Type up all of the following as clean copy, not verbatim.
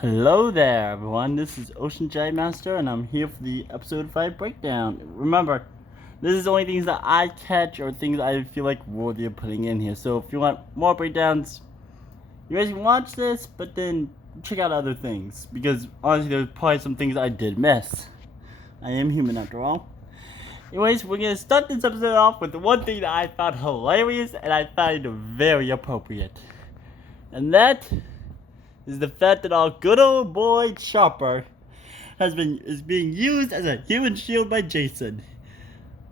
Hello there, everyone. This is Ocean J Master, and I'm here for the episode 5 breakdown. Remember, this is only things that I catch or things I feel like worthy of putting in here. So if you want more breakdowns, you guys can watch this, but then check out other things. Because honestly, there's probably some things I did miss. I am human after all. Anyways, we're going to start this episode off with one thing that I found hilarious and I find very appropriate. And that is the fact that our good old boy Chopper is being used as a human shield by Jason.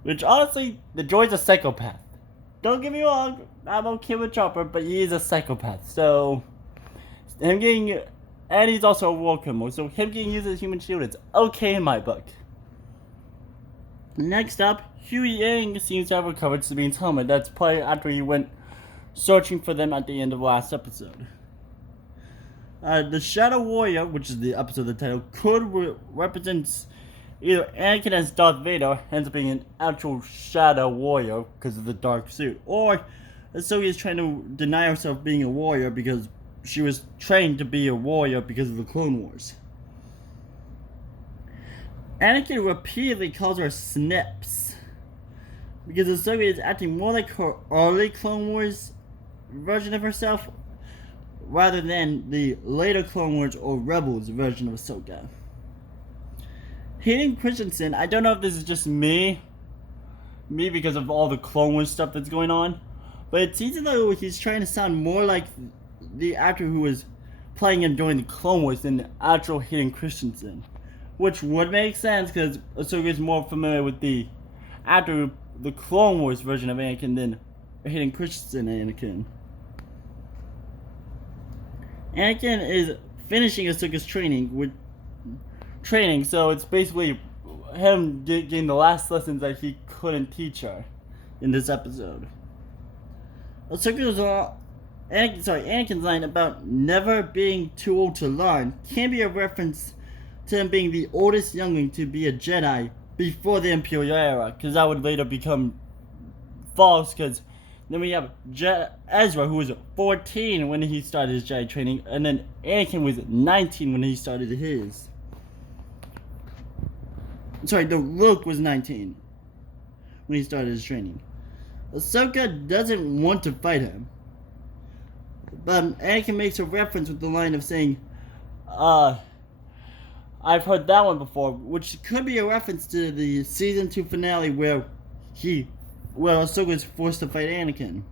Which honestly, the droid's a psychopath. Don't get me wrong, I'm okay with Chopper, but he is a psychopath. So him getting, and he's also a war criminal, so him getting used as a human shield is okay in my book. Next up, Huey Yang seems to have recovered Sabine's helmet. That's probably after he went searching for them at the end of last episode. The Shadow Warrior, which is the episode the title, represents either Anakin as Darth Vader, ends up being an actual Shadow Warrior because of the dark suit, or Ahsoka is trying to deny herself being a warrior because she was trained to be a warrior because of the Clone Wars. Anakin repeatedly calls her Snips because Ahsoka is acting more like her early Clone Wars version of herself rather than the later Clone Wars or Rebels version of Ahsoka. Hayden Christensen, I don't know if this is just me because of all the Clone Wars stuff that's going on, but it seems as though he's trying to sound more like the actor who was playing him during the Clone Wars than the actual Hayden Christensen, which would make sense because Ahsoka is more familiar with the actor, the Clone Wars version of Anakin than Hayden Christensen Anakin. Anakin is finishing Ahsoka's training, so it's basically him getting the last lessons that he couldn't teach her in this episode. Anakin's line about never being too old to learn can be a reference to him being the oldest youngling to be a Jedi before the Imperial era, because that would later become false, because then we have Ezra, who was 14 when he started his Jedi training, and then Anakin was 19 when he started his. Luke was 19 when he started his training. Ahsoka doesn't want to fight him, but Anakin makes a reference with the line of saying, I've heard that one before, which could be a reference to the season 2 finale where Ahsoka is forced to fight Anakin.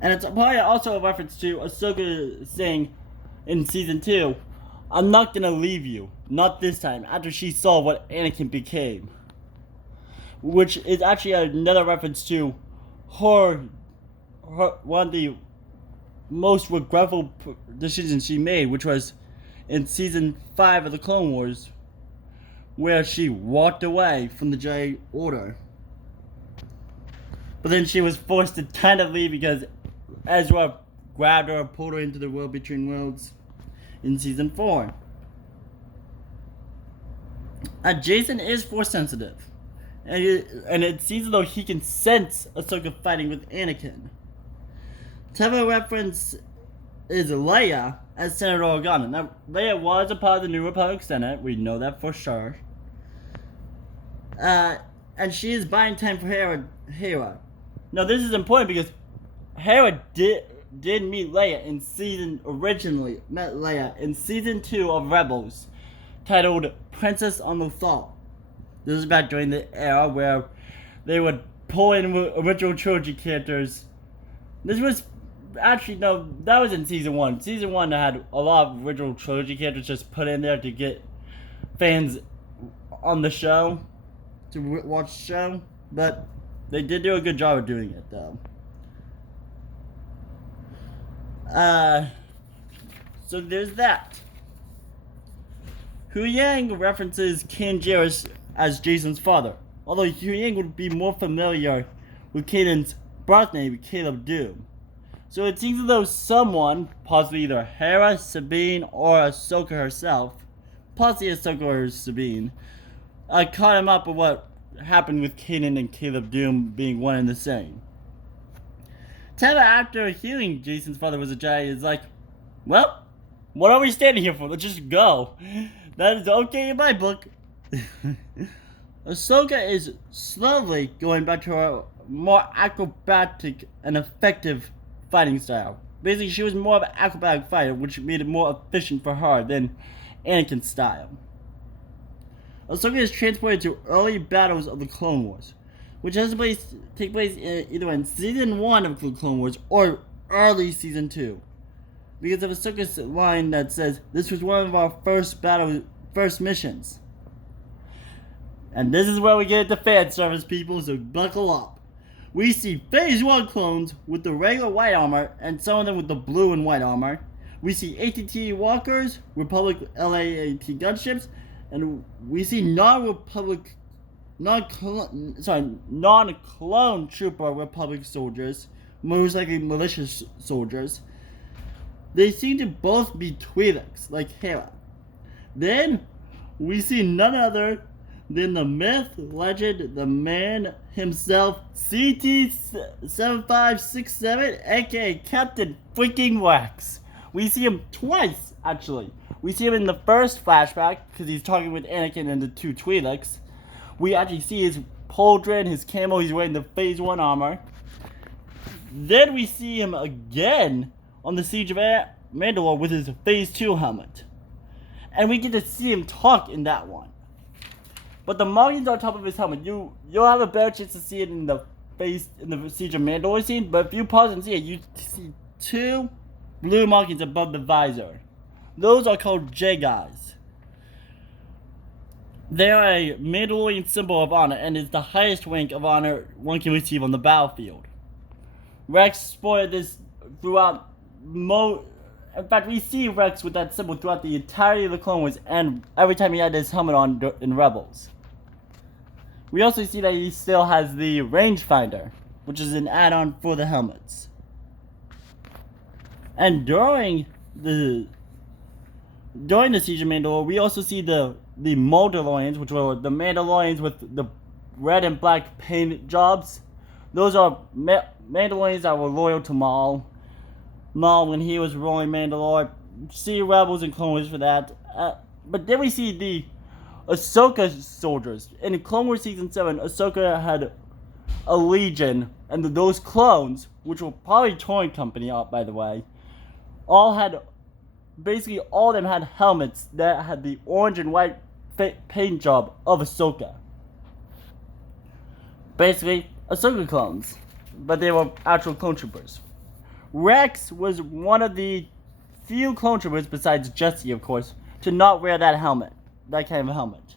And it's probably also a reference to Ahsoka saying in season 2, I'm not gonna leave you, not this time, after she saw what Anakin became. Which is actually another reference to her one of the most regretful decisions she made, which was in season 5 of the Clone Wars, where she walked away from the Jedi Order. But then she was forced to kind of leave because Ezra grabbed her and pulled her into the world between worlds in season 4. Jason is force sensitive, and it seems as though he can sense Ahsoka fighting with Anakin. To have a reference is Leia as Senator Organa. Now, Leia was a part of the New Republic Senate. We know that for sure. And she is buying time for Hera. Now, this is important because Hera did meet Leia met Leia in season 2 of Rebels, titled Princess on Lothal. This is back during the era where they would pull in original trilogy characters. This was actually, no, that was in season 1. Season 1 had a lot of original trilogy characters just put in there to get fans on the show, to watch the show, but they did do a good job of doing it, though. So there's that. Hu Yang references Kanan Jarrus as Jason's father, although Hu Yang would be more familiar with Kanan's birth name, Caleb Doom. So it seems as though someone, possibly either Hera, Sabine, or Ahsoka herself, possibly Ahsoka or Sabine, caught him up with what happened with Kanan and Caleb Doom being one and the same. Teva, after hearing Jason's father was a Jedi, is like, well, what are we standing here for? Let's just go. That is okay in my book. Ahsoka is slowly going back to her more acrobatic and effective fighting style. Basically, she was more of an acrobatic fighter, which made it more efficient for her than Anakin's style. Ahsoka is transported to early battles of the Clone Wars, which take place either in Season 1 of the Clone Wars or early Season 2. Because of Ahsoka's line that says, "This was one of our first missions." And this is where we get the fan service, people, so buckle up. We see Phase 1 clones with the regular white armor, and some of them with the blue and white armor. We see ATT walkers, Republic LAAT gunships, and we see non-clone trooper Republic soldiers, most likely malicious soldiers. They seem to both be Twi'leks, like Hera. Then, we see none other than the myth, legend, the man himself, CT-7567, aka Captain freaking Wax. We see him twice, actually. We see him in the first flashback, because he's talking with Anakin and the two Twi'leks. We actually see his pauldron, his camo, he's wearing the Phase 1 armor. Then we see him again on the Siege of Mandalore with his Phase 2 helmet. And we get to see him talk in that one. But the markings on top of his helmet, you'll have a better chance to see it in the Siege of Mandalore scene, but if you pause and see it, you see two blue markings above the visor. Those are called Jegais. They are a Mandalorian symbol of honor, and is the highest rank of honor one can receive on the battlefield. Rex sported this throughout in fact, we see Rex with that symbol throughout the entirety of the Clone Wars, and every time he had his helmet on in Rebels. We also see that he still has the rangefinder, which is an add-on for the helmets. And during the Siege of Mandalore, we also see the Mandalorians, which were the Mandalorians with the red and black paint jobs. Those are Mandalorians that were loyal to Maul when he was ruling Mandalore. See Rebels and Clone Wars for that. But then we see the Ahsoka soldiers. In Clone Wars Season 7, Ahsoka had a legion, and those clones, which were probably Touring Company, by the way, basically all of them had helmets that had the orange and white paint job of Ahsoka. Basically, Ahsoka clones, but they were actual clone troopers. Rex was one of the few clone troopers, besides Jesse, of course, to not wear that kind of helmet.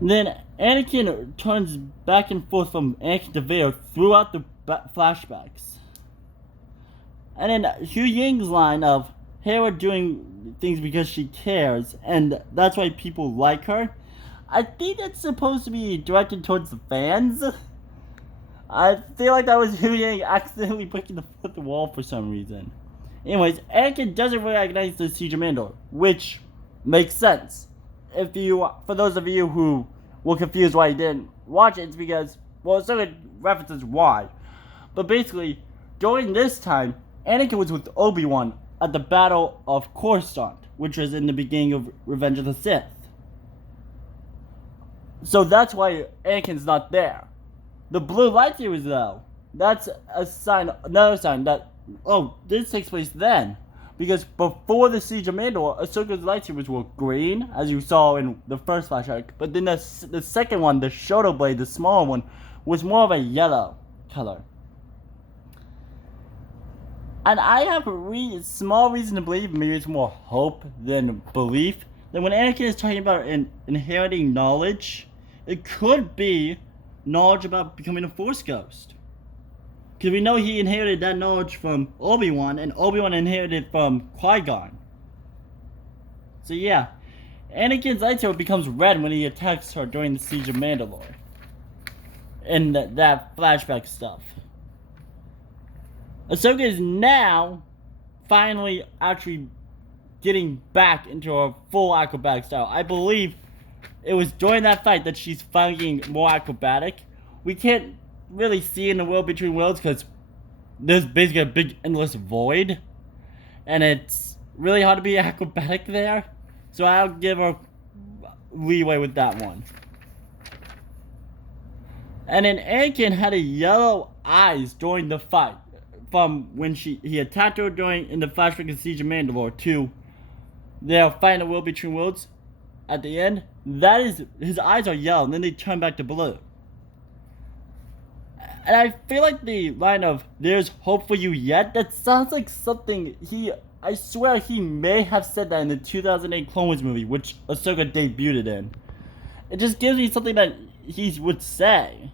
Then Anakin turns back and forth from Anakin to Vader throughout the flashbacks. And then Hu Ying's line of Hera doing things because she cares, and that's why people like her. I think that's supposed to be directed towards the fans. I feel like that was Hu Yang accidentally breaking the fourth wall for some reason. Anyways, Anakin doesn't recognize the Siege of Mandalore, which makes sense. For those of you who were confused why you didn't watch it, it's because, well, certain references why. But basically, during this time, Anakin was with Obi-Wan at the Battle of Coruscant, which was in the beginning of Revenge of the Sith. So that's why Anakin's not there. The blue lightsabers, though, that's another sign that, this takes place then. Because before the Siege of Mandalore, Ahsoka's lightsabers were green, as you saw in the first flashback. But then the second one, the Shoto blade, the smaller one, was more of a yellow color. And I have a small reason to believe, maybe it's more hope than belief, that when Anakin is talking about inheriting knowledge, it could be knowledge about becoming a Force ghost. Because we know he inherited that knowledge from Obi-Wan, and Obi-Wan inherited it from Qui-Gon. So yeah, Anakin's lightsaber becomes red when he attacks her during the Siege of Mandalore. And that flashback stuff. Ahsoka is now finally actually getting back into her full acrobatic style. I believe it was during that fight that she's finally getting more acrobatic. We can't really see in the world between worlds because there's basically a big endless void, and it's really hard to be acrobatic there. So I'll give her leeway with that one. And then Anakin had a yellow eyes during the fight, from when he attacked her during in the flashback of Siege of Mandalore to their fight in the world between worlds at the end. That is, his eyes are yellow, and then they turn back to blue. And I feel like the line of "There's hope for you yet," that sounds like something I swear he may have said that in the 2008 Clone Wars movie, which Ahsoka debuted in. It just gives me something that he would say.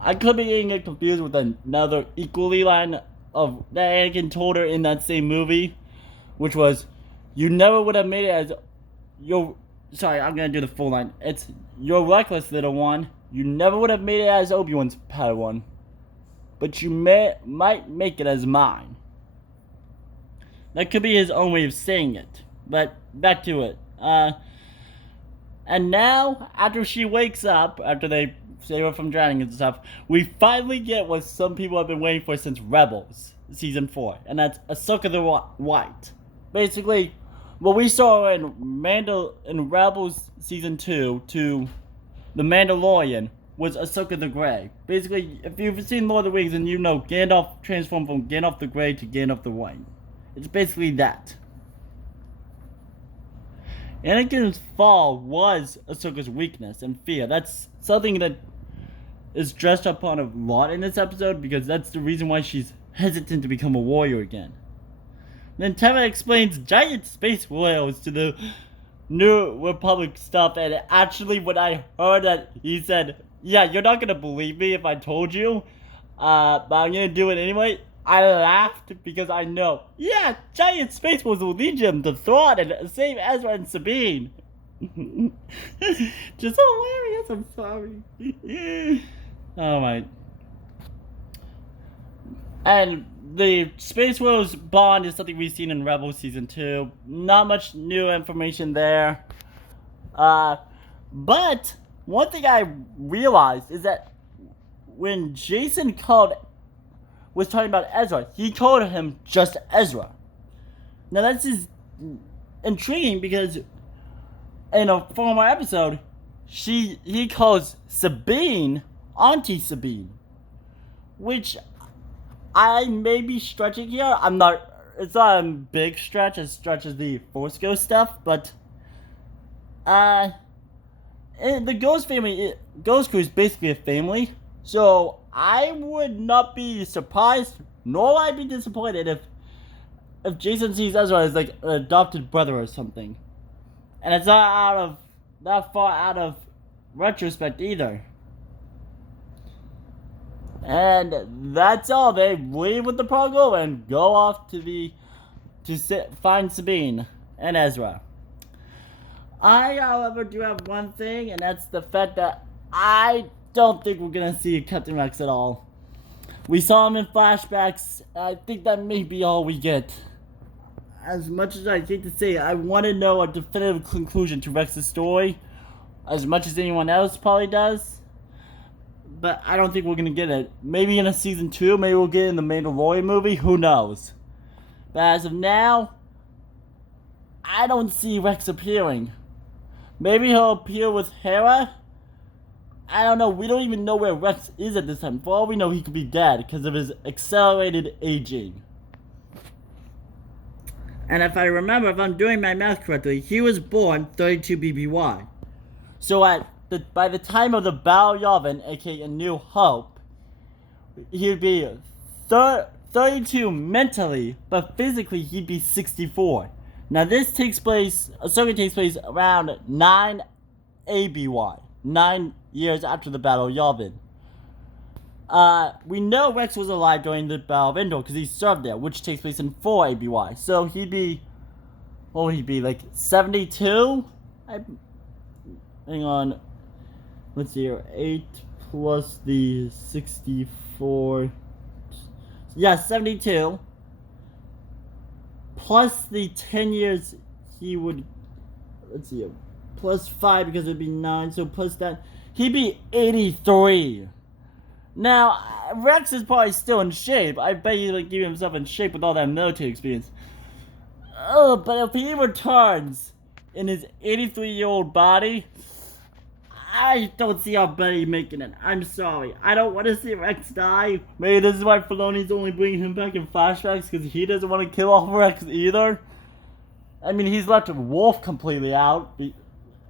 I could be getting it confused with another equally line of that Anakin told her in that same movie, which was, "You never would have made it as your." Sorry, I'm gonna do the full line. It's, "You're reckless, little one. You never would have made it as Obi-Wan's Padawan, but you might make it as mine." That could be his own way of saying it. But back to it. And now, after she wakes up, after they save her from drowning and stuff, we finally get what some people have been waiting for since Rebels Season 4. And that's Ahsoka the White. Basically, what we saw in Rebels Season 2 to The Mandalorian was Ahsoka the Grey. Basically, if you've seen Lord of the Rings, and you know Gandalf transformed from Gandalf the Grey to Gandalf the White. It's basically that. Anakin's fall was Ahsoka's weakness and fear. That's something that is dressed upon a lot in this episode, because that's the reason why she's hesitant to become a warrior again. Then Teva explains giant space whales to the New Republic stuff, and actually when I heard that he said, "Yeah, you're not gonna believe me if I told you, but I'm gonna do it anyway," I laughed because I know, yeah, giant space whales will lead him to Thrawn and save Ezra and Sabine. Just hilarious, I'm sorry. Oh my. And the Space Whales bond is something we've seen in Rebels Season 2. Not much new information there. But one thing I realized is that when Jason was talking about Ezra, he called him just Ezra. Now that's just intriguing because in a former episode, he calls Sabine Auntie Sabine, which I may be stretching here. It's not a big stretch as the Force Ghost stuff, but in the Ghost family, Ghost Crew is basically a family, so I would not be surprised, nor would I be disappointed if Jason sees Ezra as like an adopted brother or something. And it's not far out of retrospect either. And that's all. They leave with the prologue and go off to find Sabine and Ezra. I, however, do have one thing, and that's the fact that I don't think we're gonna see Captain Rex at all. We saw him in flashbacks. I think that may be all we get. As much as I hate to say it, I want to know a definitive conclusion to Rex's story, as much as anyone else probably does. But I don't think we're gonna get it. Maybe in a season 2, maybe we'll get it in the Mandalorian movie, who knows. But as of now, I don't see Rex appearing. Maybe he'll appear with Hera? I don't know, we don't even know where Rex is at this time. For all we know, he could be dead because of his accelerated aging. And if I'm doing my math correctly, he was born 32 BBY. So by the time of the Battle of Yavin, aka A New Hope, he would be 32 mentally, but physically he'd be 64. Now Ahsoka takes place around 9 ABY, 9 years after the Battle of Yavin. We know Rex was alive during the Battle of Endor because he served there, which takes place in 4 ABY. So what would he be, like 72? Hang on. Let's see here. 8 plus the 64. Yeah, 72. Plus the 10 years he would. Let's see here. Plus 5 because it would be 9. So plus that. he'd be 83. Now, Rex is probably still in shape. I bet he'd like keep himself in shape with all that military experience. Oh, but if he returns in his 83-year-old body, I don't see how Betty making it. I'm sorry. I don't want to see Rex die. Maybe this is why Filoni's only bringing him back in flashbacks, because he doesn't want to kill off Rex either. I mean, he's left Wolf completely out.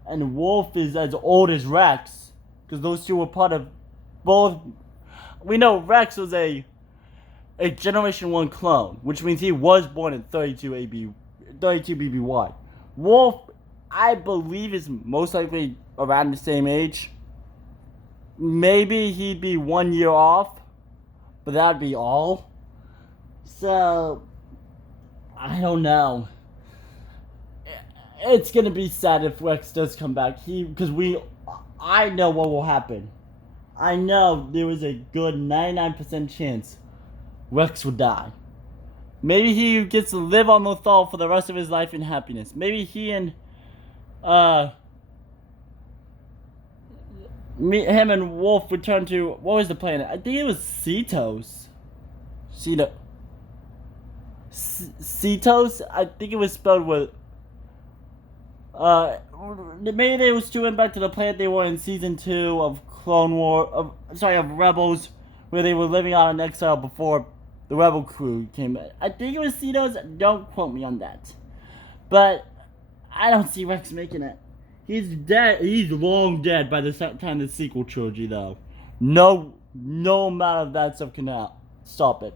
And Wolf is as old as Rex. Because those two were part of both. We know Rex was a Generation 1 clone, which means he was born in 32 BBY. Wolf, I believe, is most likely around the same age. Maybe he'd be 1 year off, but that'd be all. So, I don't know. It's gonna be sad if Rex does come back. I know what will happen. I know there is a good 99% chance Rex will die. Maybe he gets to live on Lothal for the rest of his life in happiness. Maybe he and him and Wolf return to, what was the planet? I think it was Cetos. Cetos? I think it was spelled with maybe they was went back to the planet they were in season 2 of of Rebels, where they were living out in exile before the Rebel crew came. I think it was Cetos. Don't quote me on that. But I don't see Rex making it. He's dead. He's long dead by the time the sequel trilogy, though. No amount of that stuff can stop it.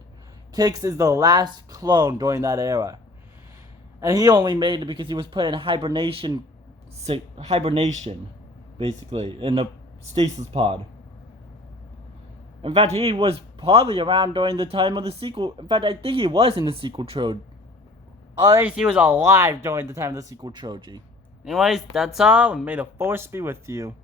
Kix is the last clone during that era. And he only made it because he was put in hibernation, basically, in a stasis pod. In fact, he was probably around during the time of the sequel. In fact, I think he was in the sequel trilogy. Or at least he was alive during the time of the sequel trilogy. Anyways, that's all, and may the Force be with you.